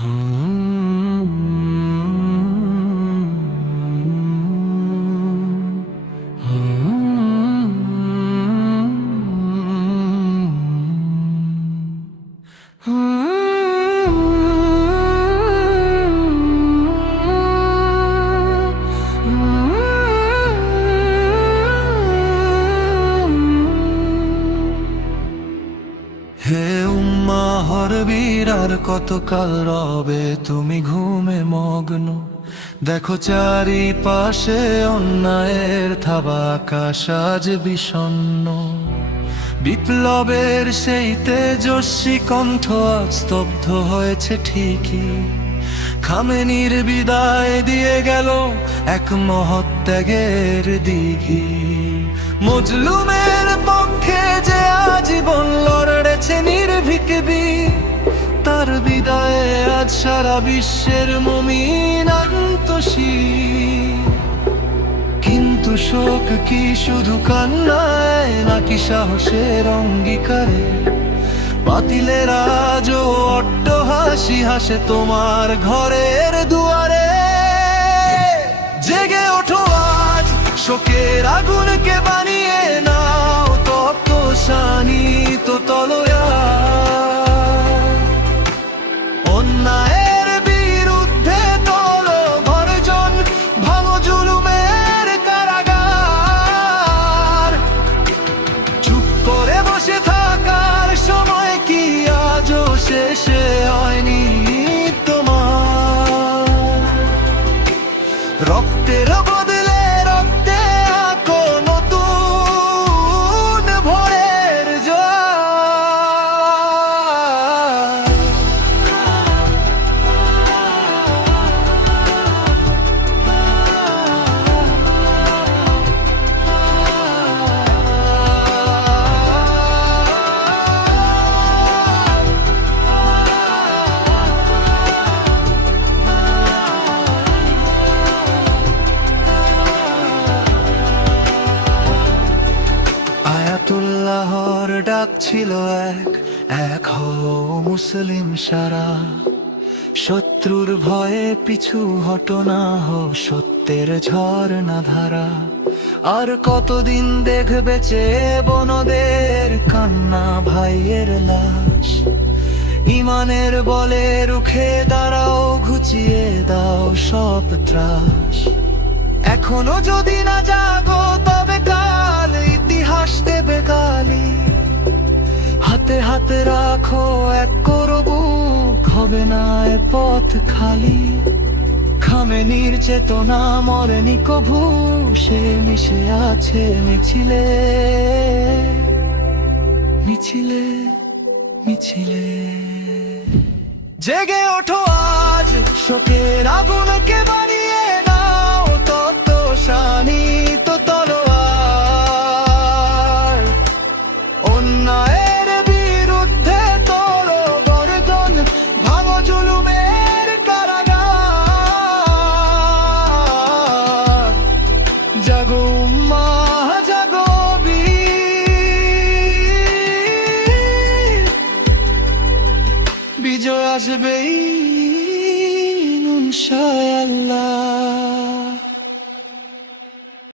হে উম্মা হরবীর, আর কতকাল রবে তুমি ঘুমে মগ্ন? দেখো চারিপাশে অন্যায়ের থাবা, আকাশ আজ বিষণ্ণ। বিপ্লবের সেই তেজস্বী কণ্ঠ আজ স্তব্ধ হয়েছে ঠিকই। খামেনির বিদায় দিয়ে গেল এক মহৎ ত্যাগের দিঘি। মজলুমের পক্ষে যে আজীবন লড়েছে নির্ভীক বীর, তার বিদায়ে আজ সারা বিশ্বের মুমিন আন্তশীল। কিন্তু শোক কি শুধু কান্নায়, নাকি সাহসের অঙ্গীকারে? বাতিলের আজও অট্টহাসি হাসে তোমার ঘরের দুয়ারে। জেগে ওঠো আজ, শোকের আগুনকে বানিয়ে নাও তপ্ত শানিত তলোয়ার। অন্যায়ের বিরুদ্ধে তোলো গর্জন, ভাঙো জুলুমের কারাগার। চুপ করে বসে থাকার সময় কি আজও শেষে হয়নি তোমার? রক্তের বদলে রক্তে আঁকো নতুন ভোরের জোয়ার। আয়াতুল্লাহর ডাক ছিল এক হও মুসলিম সারা। শত্রুর ভয়ে পিছু হটো না, হো সত্যের ঝর্ণা ধারা। আর কতদিন দেখবে চেয়ে বনদের কান্না ভাইয়ের লাশ? ইমানের বলে রুখে দাঁড়াও, ঘুচিয়ে দাও সব ত্রাস। এখনো যদি না জাগো তবে কাল ইতিহাস দেবে গালি। হাতে হাতে রাখো এক করবু, হবে না এ পথ খালি। খামেনির চেতনা মরেনি কভু, সে মিশে আছে মিছিলে মিছিলে মিছিলে। জেগে ওঠো আজ, শোকের আগুনকে বানিয়ে